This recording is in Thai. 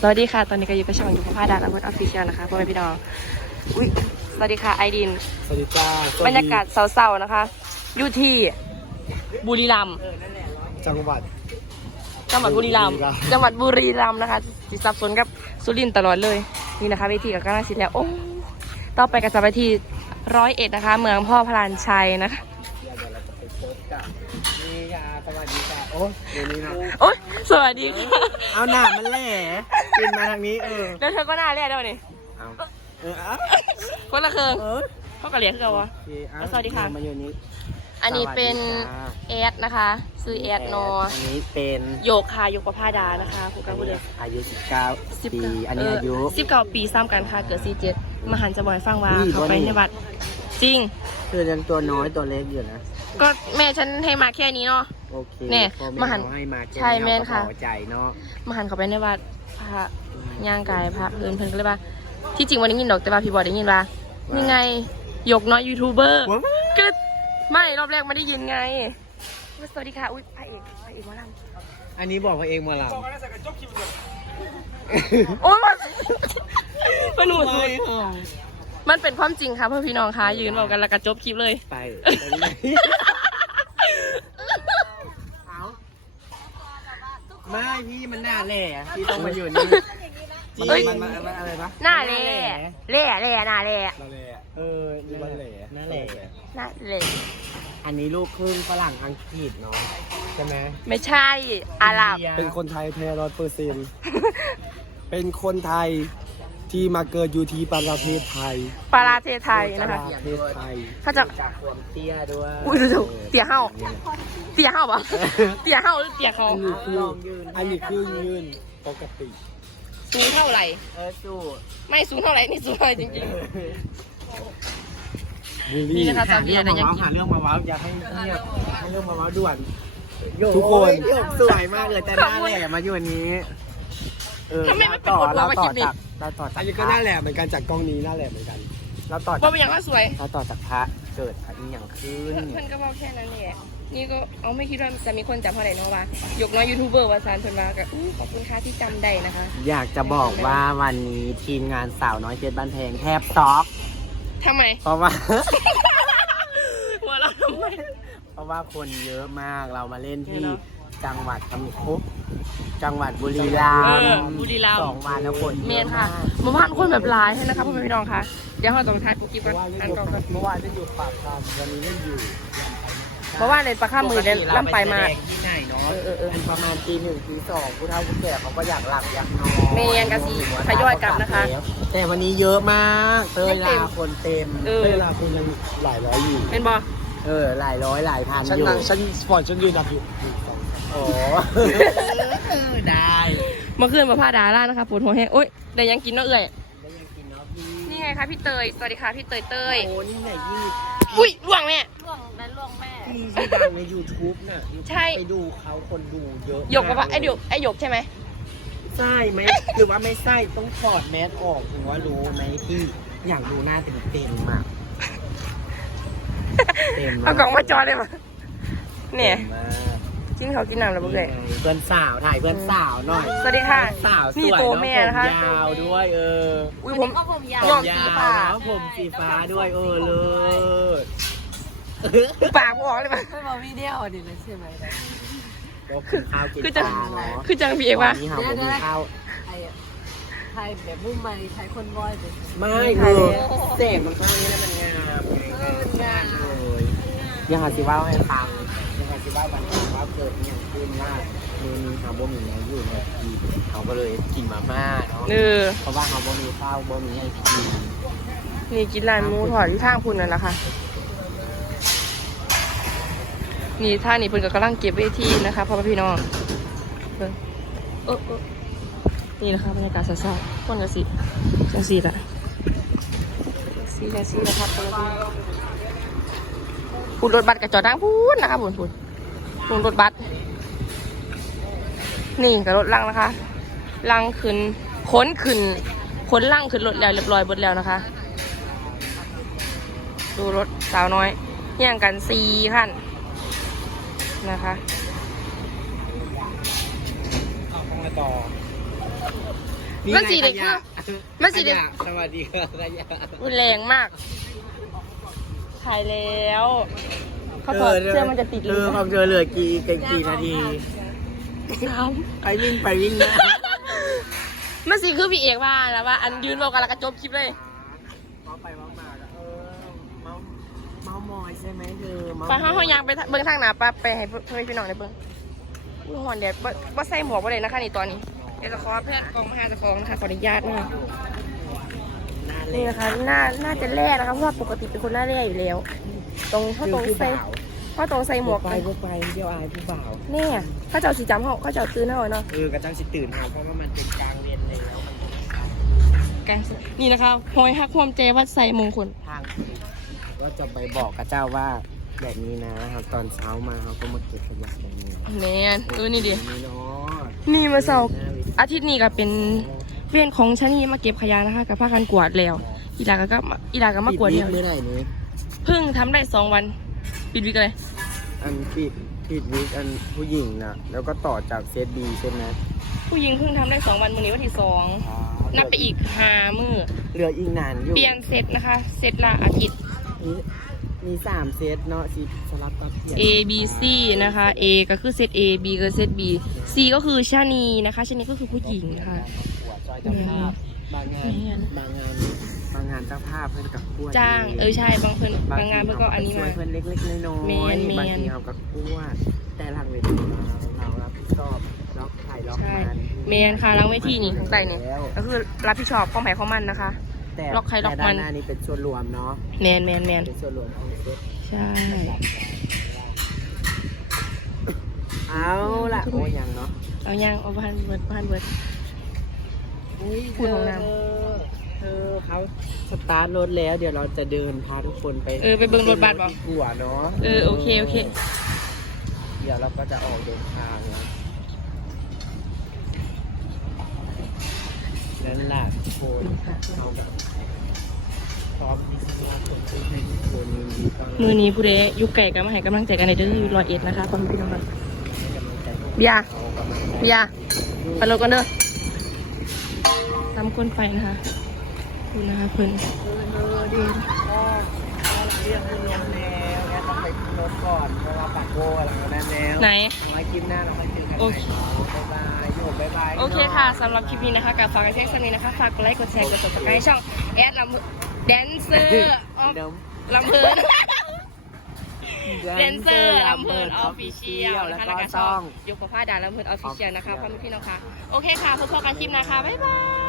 สวัสดีค่ะ ตอนนี้ก็อยู่กับช่องอยู่กับพาดาและพุทธออฟฟิเชียลนะคะพ่อแม่พี่น้องอุ้ยสวัสดีค่ะไอดิน สวัสดีจ้าบรรยากาศเศร้าๆนะคะอยู่ที่บุรีรัมย์จังหวัด จังหวัดบุรีรัมย์บุรีรัมย์ จังหวัดบุรีรัมย์นะคะที่สับสนกับสุรินทร์ตลอดเลยนี่นะคะเวทีกับกำลังสิทธิ์แล้วโอ้ต่อไปก็จะไปที่ร้อยเอ็ดนะคะ เมืองพ่อพลานชัยนะคะ เดี๋ยวเราจะไปพบกับ นี่ค่ะสวัสดีค่ะโอ้เดี๋ยวนี้นะโอ้ยสวัสดีค่ะเอาหน้ามันแหล่กินมาทางนี้เออแล้วเธอก็หน่าเรียกด้วยนี่เอาเออเอาคนละเคืองเออเขาก็เรียกคือกันวะ โอเคเอาสวัสดีค่ะ มาอยู่นี้อันนี้เป็นสวัสดีค่ะแอดนะคะ ซื้อแอดนออันนี้เป็นโยกค่ะโยกประภาดานะคะผู้กำกับเลยอายุ 19 ปี อันนี้อายุสิบเก้าปีซ้ำกันค่ะ เกิดสี่เจ็ดมหันจะบอยฟังว่าอุ้ยเขาไปบ่นี่ในวัด จริง คือยังตัวน้อยตัวเล็กอยู่นะ ก็แม่ฉันให้มาแค่นี้เนาะ โอเคเนี่ยพ่อมาหันเขาให้มาแค่ใช่แม่นเราก็ค่ะพอใจเนาะมหันเขาไปในวัดพระย่างกายพระเพื่อนเพื่อนก็เลยว่า ที่จริงวันนี้ยินดอกแต่ว่าพี่บอยได้ยินว่านี่ไงหยกน้อยยูทูบเบอร์ว้าวก็ไม่รอบแรกไม่ได้ยินไงสวัสดีค่ะอุ้ยพระเอกพระเอกหมาลอันนี้บอกเขาเองมาหลับำโอ้ยมันมันหนูสุด มันเป็นความจริงค่ะเพื่อนพี่น้องคะยืนบอกกันแล้วก็จบคลิปเลย ไปไปเลยเอาไม่พี่มันหน้าแหล่พี่ต้องมาอยู่นี่เอ้ย มันมันมันอะไรปะหน้าเล่เล่เล่หน้าเล่หน้าแหล่เออมันแหล่หน้าแหล่หน้าเล่อันนี้ลูกครึ่งฝรั่งอังกฤษเนาะใช่ไหมไม่ใช่อาหรับ เป็นคนไทยแท้ร้อยเปอร์เซ็นต์เป็นคนไทย ที่มาเกิดอยู่ที่ประเทศไทยปาราเทศไทยนะคะประเทศไทย เขาจะจากความเตี้ยด้วยอุ้ยดูๆเตี๋ยเห่าเตี๋ยเห่าปะเตี๋ยเห่าหรือเตี๋ยคออันนี้คือลองยืนอันนี้คือยืนปกติ สูงเท่าไหร่ เออสู้ไม่สูงเท่าไหร่นี่สูงเท่าไหร่จริง บูลนี่ลี่นะคะหาเรื่องมาว้าวหาเรื่องมาว้าวอยากให้เงียบให้เรื่องมาว้าวด่วน ทุกคนโยกสวยมากเลยแต่หน้าแหล่มาอยู่วันนี้ เออๆทำไมไม่เป็นต่อคนเราเรามาต่คิอดดิจากเราต่อจากอันนี้ก็น่าแหละเหมือนกันจากกล้องนี้น่าแหละเหมือนกัน เราต่อว่าจากเป็นอย่างว่าสวยเราต่อจากพระเกิดพระอีหยังขึ้นเพื่อนก็บอกแค่นั้นแหละนี่ก็เอาไม่คิดว่าจะมีคนจำเท่าไหร่เนาะว่ายกน้อยยูทูบเบอร์ว่าซานเพิ่นว่าก็อู้ขอบคุณค่ะที่จำได้นะคะ อยากจะบอกว่าวันนี้ทีมงานสาวน้อยเพชรบ้านแพงแทบช็อก ทำไม เพราะว่า หัวเราะทำไม เพราะว่าคนเยอะมากเรามาเล่นที่เนอะ จังหวัดคำคุ จังหวัดบุรีรัมเอย์อบุรีรัมย์ สองวันแล้วคนเมเยนอะค่ะมากเมื่อวานคนแบบหลายให้นะคะพ่อแม่พี่น้องค่ะเดี๋ยวเราต้องทายปุ๊กกิ๊บเพก่อนราะว่าเล่นอันอยู่ก่อนเมื่อวานเล่นอยู่ปากคำวันนี้เล่นอยู่เพราะว่าในประค่ามือเนี่ยล่ำไปมา ปกติเรแสดงที่ไหนเนาะเออเออเอออันประมาณตีหนึ่งตีสองผู้เฒ่าผู้แก่เขาก็อยากหลับอยากนอนเมนกะสิทยอยกลับนะคะแต่วันนี้เยอะมากเตยเต็ลามคนเต็มเออเวลาคุณยังหลายร้อยอยู่ เป็นบอ เออหลายร้อยหลายพันฉันอยู่นั่งฉันสปอร์ตฉันยืนดับอยู่ โอ้ได้เมื่อคืนมาพาดาล่านะคะปวดหัวแห้งโอ๊ยได้ยังกินเนาะเอ่ยได้ยังกินเนาะพี่นี่ไงคะพี่เตยสวัสดีค่ะพี่เตยเตยโอ้นี่ไหนยี่อุ้ยล่วงแม่พี่ที่ดังใน YouTube น่ะใช่ไปดูเขาคนดูเยอะหยกกับว่าไอ้หยกไอ้หยกใช่ไหมใช่ไหมหรือว่าไม่ใช่ต้องถอดแมสออกถึงว่ารู้ไหมที่อยากดูหน้าเต็มเต็มๆอะเต็มเอากล่องมาจอได้ปะเนี่ยต็มมา กกินเขาวกินหนังแล้วเพื่อนเพื่อนสาวถ่ายเพื่อนสาวหน่อยสวัสดีค่ะ สาวสนี่วยตัวเนาะแม่ผมนะคะ ยาวด้วยเอออุ้ยผมผมยาวย้อมสีฟ้าผมยวนะผมสีฟ้าด้วยเออเลิศปากบอกเลยปะไม่มาวิดีโอดิเลยใช่ไหมก็กินข้าวกินคือปจะลาเนาะคือจังพี่เอกว่า วันนี้หาผมมีข้าว ไอ้ไทยแบบมุ่งมาใช้คนร้อยเลยไม่คือเสกมันก็นี้แล้วมันงามงามเลยยังหาสิว่าให้ฟัง ยังหาสิว่าวันนี้ว่าเกิดอย่างขึ้นว่ามือมีหาบ่มีแล้วอยู่ในทีเขาก็เลยกินมาม่าเนาะเออ เพราะว่าเขาบ่มีข้าวบ่มีไอพีนี่กินร้านหมูถอดที่ทางพุ่นนั่นแหละค่ะ นี่ท่านี่เพิ่นก็กำลังเก็บเวทีนะคะพ่อแม่พี่น้องเพิ่นเออเออนี่นะคะบรรยากาศสดๆคนกระสิจังสีละสีจังสีนะครับพ่อแม่พี่น้องพูนรถบัสกับจอดทางพูนนะคะพูนพูน พูนรถบัสนี่กับรถลังนะคะลังขึ้นขนขึ้นขนลังขึ้นรถแล้วเรียบร้อยหมดแล้วนะคะ ดูรถสาวน้อยเฮี่ยงกันสี่ขั้นนะคะเอาข้างในต่อมันสีเด็กขยะมันสีเด็กขยะสวัสดีครับขยะรุนแรงมากถ่ายแล้ว เขาถอดเสื้อมันจะติดเอเลอยความเจอเหลือกี่กี่กี่นาทีสามไปวิ่งไปวิ่งนะมันสีคือพี่เอกว่าแล้วว่าอันยืนบอกกันแล้วก็จบคลิปเลย เมาไปเมามาก็เออเมาเมามอยใช่ไหมเธอเมาไปห้าห้องยางไปเบิ่งทางหน้าปั๊บไปให้เพื่อนพี่น้องได้เบิ่งอุ้ยหอนแดดบ่บ่ใส่หมวกบ่เลยนะคะนี่ตอนนี้เดี๋ยวจะขอเพื่อนกองมหาเจะของนะคะขออนุญาตนะคะหน้าเล็นี่กนะคะหน้าน่าจะแร่นะคะเพราะว่าปกติเป็นคนหน้าแร่อยู่แล้ว ตรงถ้าตรงใส่ถ้าตรงใส่หมวกไปก็ไปเดี๋ยวอายผู้บ่าวเนี่ยเขาเจ้าสีจำเขาเขาเจ้าตื่นเขาเนาะเออกระจังสิตื่นหาเพราะว่ามันเป็นกลางเรียนแล้วมันเป็นแกงส้มนี่นะคะหอยฮักความเจวัดใส่มงคลทางก็จะไปบอกกับเจ้าว่าแบบนี้นะครับตอนเช้ามาเขาก็มาเก็บขยะแบบนี้แมนเออนี่ดินี่เนาะนี่มาเสาร์อาทิตย์นี้ก็เป็นเวียนของชะนีมาเก็บขยะนะคะกับผ้ากันกวาดแล้ว อีหลาก็ก็มาอีหลาก็มากวาดปิแล้ววิเมื่อไหร่นี้ เพิ่งทำได้สองวัน ปิดวิกเลย อันปิดปิดวิกอันผู้หญิงนะแล้วก็ต่อจากเซตบีใช่ไหมผู้หญิงเพิ่งทำได้สองวันมื้อนี้วันที่สองนับไปอีกห้ามือเหลืออีกนานอยู่เปลี่ยนเซตนะคะ เซตละอาทิตย์ มีมีสามเซตเนาะสีสลับกับเปลี่ยน A B C นะคะ A ก็คือเซต A B ก็เซต B C ก็คือชานีนะคะชานีก็คือผู้หญิงค่ะ จอยเจ้าภาพบางงานบางงานบางงานเจ้าภาพเพื่อนกับกล้วยจ้าง เออใช่บางเพิ่นบางงานเพิ่นก็อันนี้ช่วมายเพื่อนเล็กๆน้อยแมนๆแมนบางทีเขากับกล้วยแต่หลังเวทีเราเรารับผิดชอบล็อกไข่ล็อกใช่ มันเมนค่ะล้างเวทีนี่ข้างใต้นี่แล้วก็คือรับผิดชอบข้องแผของมันนะคะ แต่ล็อกไข่ล็อกแต่มัด้านนหน้านี้เป็นส่วนรวมเนาะแมนแมนแมนเป็นส่วนรวมของเซตใช่ เอาละโอ้ยยังเนาะเอายังเอาพันเบิร์ดพันเบิร์ดอุ้ยพูดของน้เธอเขา สตาร์ทรถแล้ว เดี๋ยวเราจะเดินพาทุกคนไปเออไปเบิ่งรถบัสบ่หัวเนาะเออโอเคโอเค เดี๋ยวเราก็จะออกเดินทางแล้วนั่นแหละทุกคนเอาแบบพร้อมที่จะรับคนที่ให้ทุกคนยินดีต้อนรับมือนี้ผู้ใดอยุกไก่ก็มาให้กำลังใจกันในเด้ออยู่รอยเอ็ดนะคะความพี่น้องกันให้กำลังใจพวกเบียร์เรากำลังใจ เบียร์ไปรถกันเด้อตามคนไปนะคะ ดูนะคะเพิ่ออเออดีเรียกขึ้นรถแล้วงั้นต้องไปขึ้นรถก่อนเพราะว่าปากโก้อะไรนั้นแล้วไหน เอาไว้คลิปหน้าเราค่อยเจอกันโอใหม่เคบ๊ายบายโยบ๊ายบายโอเคค่ะสำหรับคลิปนี้นะคะกับฝากกันเพียงเท่านี้นะคะ ฝากกดไลค์ กดแชร์ กดติดตามให้ช่องแอดลำแดนเซอร์ออฟลำเพลินแดนเซอร์ลำเพลินออฟฟิเชียลนะคะแล้วก็ช่องงยกกับผ้าดาลำเพลินออฟฟิเชียลนะคะพ่อแม่พี่น้องค่ะ โอเคค่ะพบกันคลิปหนะคะบ๊ายบาย